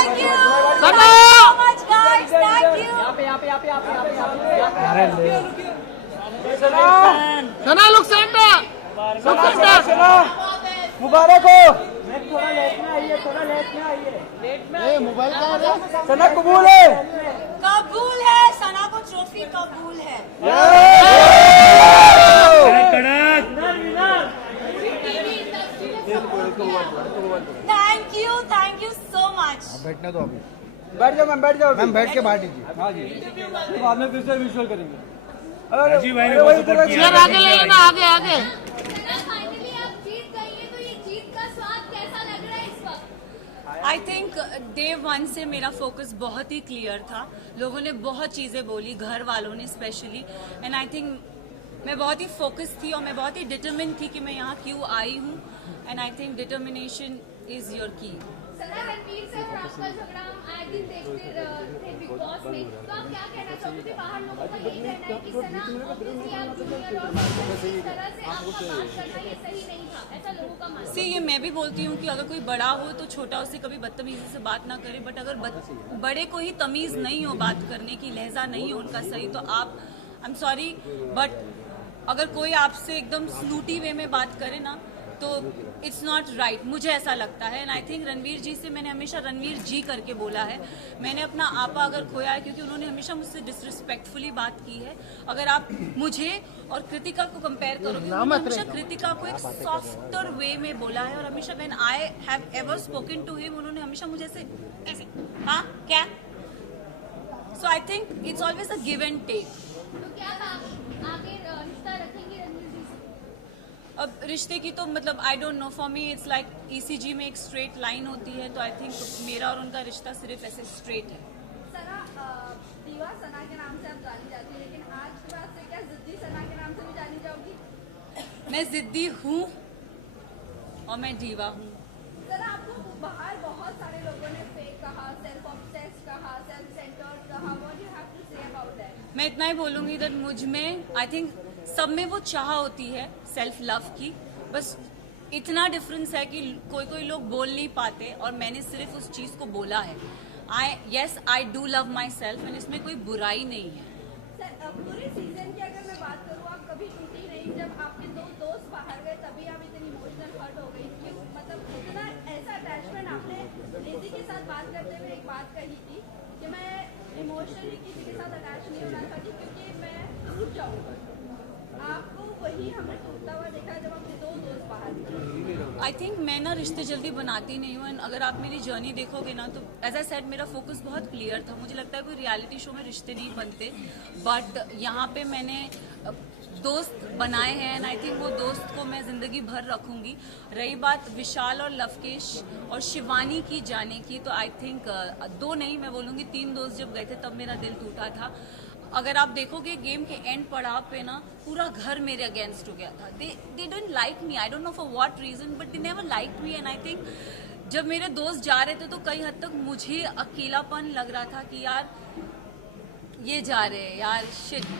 Thank you. Thank you so much, guys. Thank you. Sana look centre मुबारक हो। Mobile का है सना कबूल है। कबूल है, सना को ट्रॉफी कबूल है। Thank you so much. बैठने दो अभी बैठ जाओ मैम, बैठ जाओ मैम, बैठ के बांट दीजिए। हाँ जी, बाद में फिर से विजुअल करेंगे। राजीव भाई ने बहुत सपोर्ट किया। यार आगे ले लेना, आगे आगे। फाइनली आप जीत गई है, तो ये जीत का स्वाद कैसा लग रहा है इस वक्त? आई थिंक डे 1 से मेरा फोकस बहुत ही क्लियर था। लोगों ने बहुत चीज़ें बोली, घर वालों ने स्पेशली, एंड आई थिंक मैं बहुत ही फोकस थी और मैं बहुत ही डिटर्मिन थी कि मैं यहाँ क्यों आई हूँ, and I think determination is your की। सना, रणवीर से और आपका झगड़ा हम आए दिन देखते थे बिग बॉस में, तो आप क्या कहना चाहोगे? बाहर लोगों का यही कहना है कि सना ऑब्वियसली आप जूनियर और इस तरह से आपका बात करना ये सही नहीं था, ऐसा लोगों का मानना है। सी, ये मैं भी बोलती हूँ कि अगर कोई बड़ा हो तो छोटा उससे कभी बदतमीजी से बात ना करे, बट अगर बड़े को ही तमीज नहीं हो बात करने की, लहजा नहीं हो उनका सही, तो आप, आई एम सॉरी बट अगर कोई आपसे एकदम स्नूटी वे में बात करे ना, तो इट्स नॉट राइट, मुझे ऐसा लगता है। एंड आई थिंक रणवीर जी से मैंने हमेशा रणवीर जी करके बोला है। मैंने अपना आपा अगर खोया है क्योंकि उन्होंने हमेशा मुझसे डिसरिस्पेक्टफुली बात की है। अगर आप मुझे और कृतिका को कंपेयर करोगे, उन्होंने हमेशा कृतिका को एक सॉफ्टर वे में बोला है, और हमेशा when I have ever spoken to him, उन्होंने हमेशा मुझे ऐसे हाँ क्या, so I think it's always a give and take. तो क्या आप आगे रिश्ता रखेंगे रणवीर जी से? अब रिश्ते की तो मतलब आई don't know, for me it's like ECG में एक स्ट्रेट लाइन होती है, तो आई थिंक मेरा और उनका रिश्ता सिर्फ ऐसे स्ट्रेट है। सना, दीवा सना के नाम से आप जानी जाती है, लेकिन आज के बाद से क्या जिद्दी सना के नाम से भी जानी जाओगी? मैं जिद्दी हूँ और मैं दीवा हूँ। सना, आपको बाहर बहुत सारे लोगों ने फेक कहा, सेल्फ ऑब्सेस्ड कहा, सेल्फ सेंटर्ड कहा, what you have to say about that? मैं इतना ही बोलूंगी दैट मुझ में, आई थिंक सब में वो चाह होती है सेल्फ लव की, बस इतना डिफरेंस है कि कोई कोई लोग बोल नहीं पाते, और मैंने सिर्फ उस चीज़ को बोला है। I do love my self, and इसमें कोई बुराई नहीं है। सर, पूरे सीजन की अगर मैं बात करूँ, आप कभी टूटी नहीं। जब आपके दो दोस्त बाहर गए तभी आप इतनी इमोशनल हर्ट हो गई, क्यों? मतलब इतना ऐसा अटैचमेंट आपने लेजी के साथ बात करते हुए एक बात कही थी कि मैं इमोशनली किसी के साथ अटैच नहीं होना चाहती क्योंकि मैं टूट जाऊँगा। आपको वही हमने टूटता हुआ देखा जब आपके दो दोस्त बाहर थे। आई थिंक मैं ना रिश्ते जल्दी बनाती नहीं हूँ, एंड अगर आप मेरी जर्नी देखोगे ना, तो एज आई सेड मेरा फोकस बहुत क्लियर था। मुझे लगता है कोई रियलिटी शो में रिश्ते नहीं बनते, बट यहाँ पे मैंने दोस्त बनाए हैं, एंड आई थिंक वो दोस्त को मैं ज़िंदगी भर रखूँगी। रही बात विशाल और लवकेश और शिवानी की जाने की, तो आई थिंक 2 नहीं, मैं बोलूँगी 3 दोस्त जब गए थे तब मेरा दिल टूटा था। अगर आप देखोगे गेम के एंड पड़ाव पे ना, पूरा घर मेरे अगेंस्ट हो गया था। They didn't like me, I don't know for what reason, but they never like me. And I think जब मेरे दोस्त जा रहे थे तो कई हद तक मुझे अकेलापन लग रहा था कि यार ये जा रहे हैं यार,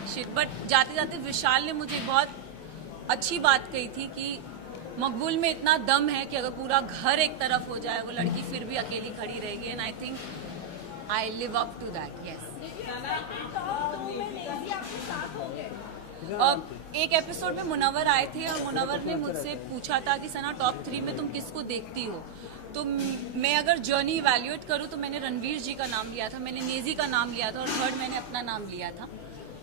शिट। बट जाते जाते विशाल ने मुझे बहुत अच्छी बात कही थी कि मकबूल में इतना दम है कि अगर पूरा घर एक तरफ हो जाए, वो लड़की फिर भी अकेली खड़ी रहेगी। And I think I live up to that, yes. एक एपिसोड में मुनव्वर आए थे और मुनव्वर ने मुझसे पूछा था कि सना टॉप 3 में तुम किसको देखती हो, तो मैं अगर जर्नी इवैल्यूएट करूँ तो मैंने रणवीर जी का नाम लिया था, मैंने नेजी का नाम लिया था, और थर्ड मैंने अपना नाम लिया था।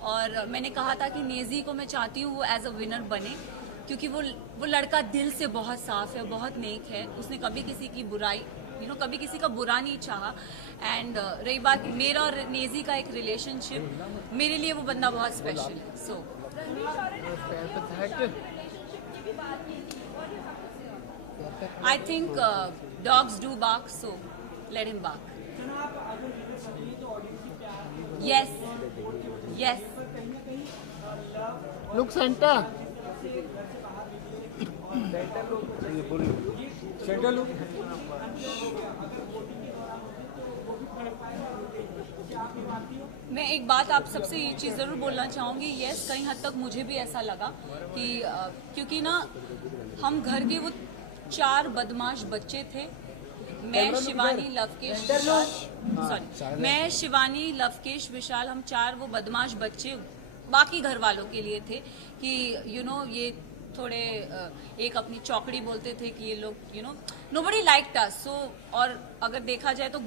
और मैंने कहा था कि नेजी को मैं चाहती हूँ वो एज अ विनर बने, क्योंकि वो लड़का दिल से बहुत साफ है, बहुत नेक है, उसने कभी किसी की बुराई कभी किसी का बुरा नहीं चाहा। एंड रही बात मेरा और नेजी का एक रिलेशनशिप, मेरे लिए वो बंदा बहुत स्पेशल है। So I think dogs do bark, so let him bark. Yes yes. Look centre centre look. मैं एक बात आप सबसे ये चीज़ ज़रूर बोलना चाहूँगी, यस कहीं हद तक मुझे भी ऐसा लगा कि क्योंकि ना हम घर के वो 4 बदमाश बच्चे थे, मैं शिवानी लवकेश विशाल सॉरी मैं शिवानी लवकेश विशाल हम 4 वो बदमाश बच्चे बाकी घर वालों के लिए थे कि ये थोड़े एक अपनी चौकड़ी बोलते थे कि ये लोग नोबडी लाइक्ड अस सो और अगर देखा जाए तो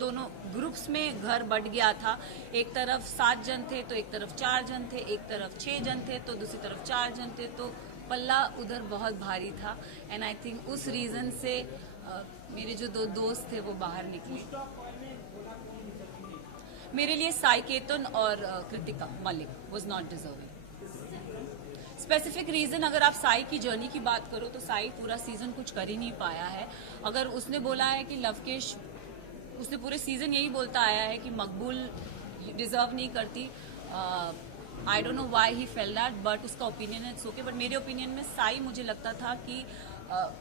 दोनों ग्रुप्स में घर बट गया था। एक तरफ 7 जन थे तो एक तरफ 4 जन थे, एक तरफ 6 जन थे तो दूसरी तरफ 4 जन थे, तो पल्ला उधर बहुत भारी था। एंड आई थिंक उस रीजन से मेरे जो 2 दोस्त थे वो बाहर निकले। मेरे लिए साई केतन और Kritika Malik was not deserving. Specific reason अगर आप साई की जर्नी की बात करो तो साई पूरा सीजन कुछ कर ही नहीं पाया है। अगर उसने बोला है कि लवकेश उसने पूरे सीजन यही बोलता आया है कि मकबूल डिजर्व नहीं करती। आई don't know why he fail that but उसका ओपिनियन है, इट्स ओके। बट मेरे ओपिनियन में साई मुझे लगता था कि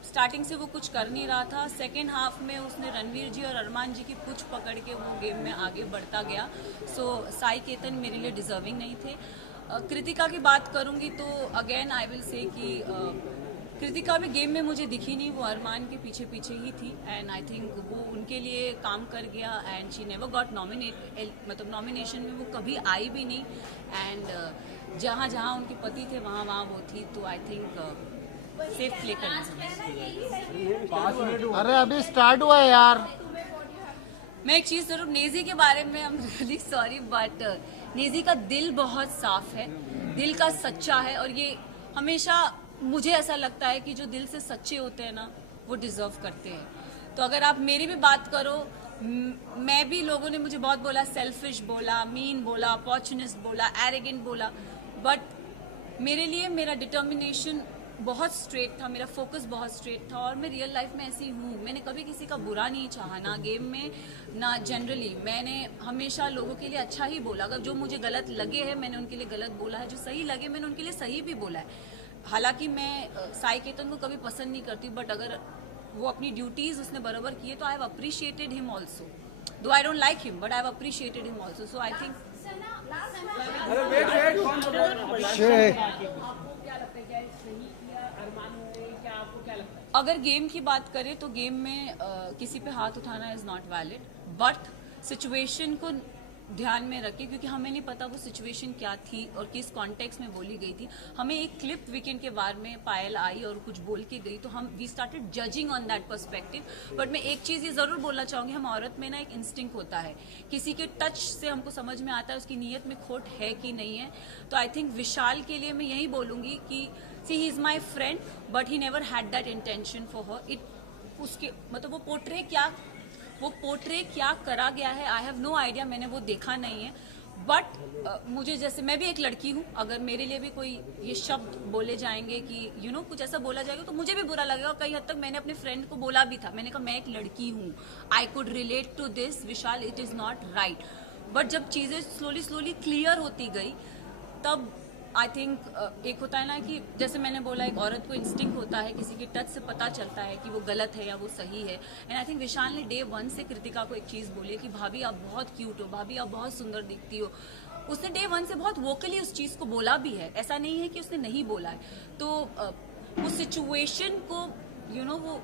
स्टार्टिंग से वो कुछ कर नहीं रहा था। सेकेंड हाफ में उसने रणवीर जी और अरमान जी की पूछ पकड़ के वो गेम में आगे बढ़ता गया। सो साई केतन मेरे लिए डिजर्विंग नहीं थे। कृतिका की बात करूंगी तो अगेन आई विल से कि कृतिका भी गेम में मुझे दिखी नहीं, वो अरमान के पीछे पीछे ही थी। एंड आई थिंक वो उनके लिए काम कर गया एंड शी नेवर गॉट मतलब नॉमिनेशन में वो कभी आई भी नहीं। एंड जहाँ जहाँ उनके पति थे वहाँ वहाँ वो थी, तो आई थिंक सेफ प्ले करना चाहिए। अरे अभी स्टार्ट हुआ है यार। मैं एक चीज जरूर नेजी के बारे में I am really sorry but Naezy का दिल बहुत साफ है, दिल का सच्चा है और ये हमेशा मुझे ऐसा लगता है कि जो दिल से सच्चे होते हैं ना वो डिजर्व करते हैं। तो अगर आप मेरी भी बात करो, मैं भी लोगों ने मुझे बहुत बोला, सेल्फिश बोला, मीन बोला, अपॉर्चुनिस्ट बोला, एरोगेंट बोला, बट मेरे लिए मेरा डिटर्मिनेशन बहुत स्ट्रेट था, मेरा फोकस बहुत स्ट्रेट था और मैं रियल लाइफ में ऐसी हूँ। मैंने कभी किसी का बुरा नहीं चाहा, ना गेम में ना जनरली। मैंने हमेशा लोगों के लिए अच्छा ही बोला। अगर जो मुझे गलत लगे हैं मैंने उनके लिए गलत बोला है, जो सही लगे मैंने उनके लिए सही भी बोला है। हालांकि मैं साई केतन को कभी पसंद नहीं करती बट अगर वो अपनी ड्यूटीज उसने बराबर की है तो I have appreciated him also, though I don't like him but I have appreciated him also. So I think अगर गेम की बात करें तो गेम में किसी पे हाथ उठाना is not valid but situation को ध्यान में रखें क्योंकि हमें नहीं पता वो सिचुएशन क्या थी और किस कॉन्टेक्स्ट में बोली गई थी। हमें एक क्लिप वीकेंड के बारे में पायल आई और कुछ बोल के गई तो हम we started judging on that perspective. But मैं एक चीज ये जरूर बोलना चाहूंगी, हम औरत में ना एक इंस्टिंक्ट होता है, किसी के टच से हमको समझ में आता है उसकी नीयत में खोट है कि नहीं है। तो आई थिंक विशाल के लिए मैं यही बोलूंगी कि see he is my friend but he never had that intention for her. It उसके मतलब वो पोर्ट्रे क्या करा गया है आई हैव नो आइडिया, मैंने वो देखा नहीं है। बट मुझे जैसे मैं भी एक लड़की हूँ, अगर मेरे लिए भी कोई ये शब्द बोले जाएंगे कि कुछ ऐसा बोला जाएगा तो मुझे भी बुरा लगेगा। कई हद तक मैंने अपने फ्रेंड को बोला भी था, मैंने कहा मैं एक लड़की हूँ, I could relate to this Vishal, it is not right. But जब चीजें स्लोली क्लियर होती गई तब आई थिंक एक होता है ना कि जैसे मैंने बोला एक औरत को इंस्टिंक्ट होता है, किसी के टच से पता चलता है कि वो गलत है या वो सही है। एंड आई थिंक विशाल ने डे 1 से कृतिका को एक चीज बोली कि भाभी आप बहुत क्यूट हो, भाभी आप बहुत सुंदर दिखती हो। उसने डे 1 से बहुत वोकली उस चीज को बोला भी है, ऐसा नहीं है कि उसने नहीं बोला है। तो उस सिचुएशन को वो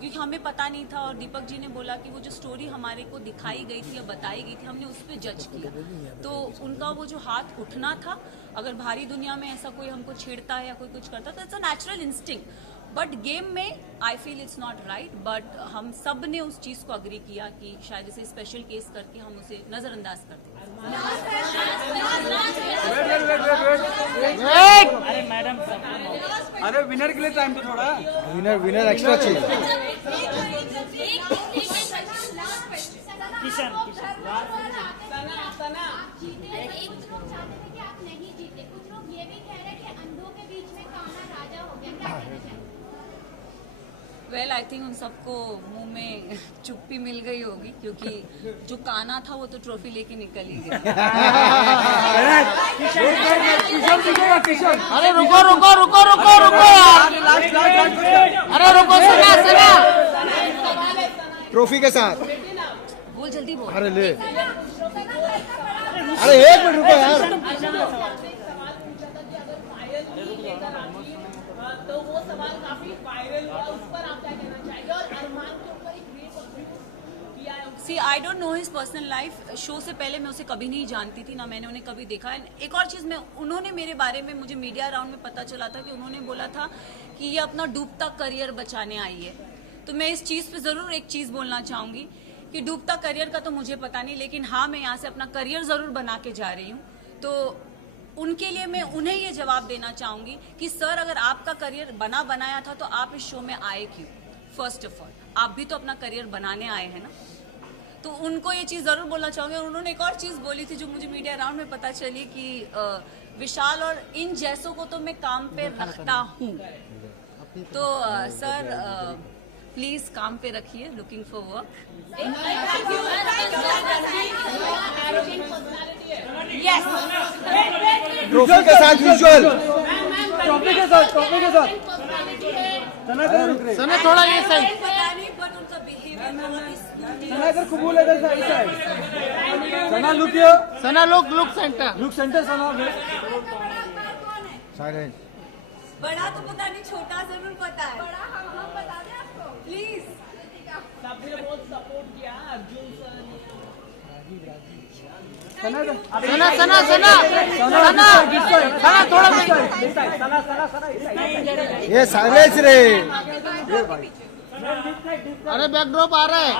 क्योंकि हमें पता नहीं था और दीपक जी ने बोला कि वो जो स्टोरी हमारे को दिखाई गई थी या बताई गई थी हमने उस पर जज किया। तो उनका वो जो हाथ उठना था, अगर भारी दुनिया में ऐसा कोई हमको छेड़ता है या कोई कुछ करता तो it's a natural instinct. But game में I feel it's not right. But हम सब ने उस चीज को अग्री किया कि शायद इसे स्पेशल केस करके हम उसे नजरअंदाज करते हैं। अरे मैडम अरे विनर के लिए टाइम तो थोड़ा विनर एक्स्ट्रा चाहिए। किशन एक लोग चाहते थे कि आप नहीं जीते, कुछ लोग ये भी कह रहे हैं कि अंधों के बीच में काना राजा हो गया, क्या कहना चाहिए? वेल आई थिंक उन सबको मुंह में चुप्पी मिल गई होगी क्योंकि जो काना था वो तो ट्रॉफी लेके निकल ही गया। अरे रुको यार। अरे रुको, सुना ट्रॉफी के साथ बोल जल्दी बोल। अरे ले, अरे 1 मिनट रुको यार। तो वो सवाल काफी वायरल हुआ, उस पर आप क्या कहना चाहेंगे? और अरमान के ऊपर एक रेप सी I don't know his personal life. Show से पहले मैं उसे कभी नहीं जानती थी, ना मैंने उन्हें कभी देखा। एक और चीज़, उन्होंने मेरे बारे में, मुझे मीडिया राउंड में पता चला था कि उन्होंने बोला था कि ये अपना डूबता करियर बचाने आई है। तो मैं इस चीज़ पे ज़रूर एक चीज़ बोलना चाहूँगी कि डूबता करियर का तो मुझे पता नहीं, लेकिन हाँ, मैं यहाँ से अपना करियर ज़रूर बना के जा रही हूँ। तो उनके लिए मैं उन्हें ये जवाब देना चाहूँगी कि सर, अगर आपका करियर बनाया था तो आप इस शो में आए क्यों? फर्स्ट ऑफ ऑल, आप भी तो अपना करियर बनाने आए हैं ना। तो उनको ये चीज़ ज़रूर बोलना चाहूँगी। और उन्होंने एक और चीज़ बोली थी जो मुझे मीडिया राउंड में पता चली कि विशाल और इन जैसों को तो मैं काम पे रखता हूँ। तो सर, प्लीज काम पे रखिए, looking for work. Yes, trophy के साथ विजुअल। टॉपिक के साथ सना थोड़ा ये सही। पता नहीं, बट उनका बिहेवियर बहुत ही सना इधर कबूल है, इधर side. Sana look here, Sana look centre. Look centre Sana. Silent. बड़ा तो पता नहीं, छोटा जरूर पता है। बड़ा हम बता दें आपको प्लीज। सना थोड़ा ये साइलेंस रे। अरे बैकड्रॉप आ रहा है।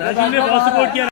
राजीव ने बहुत सपोर्ट किया।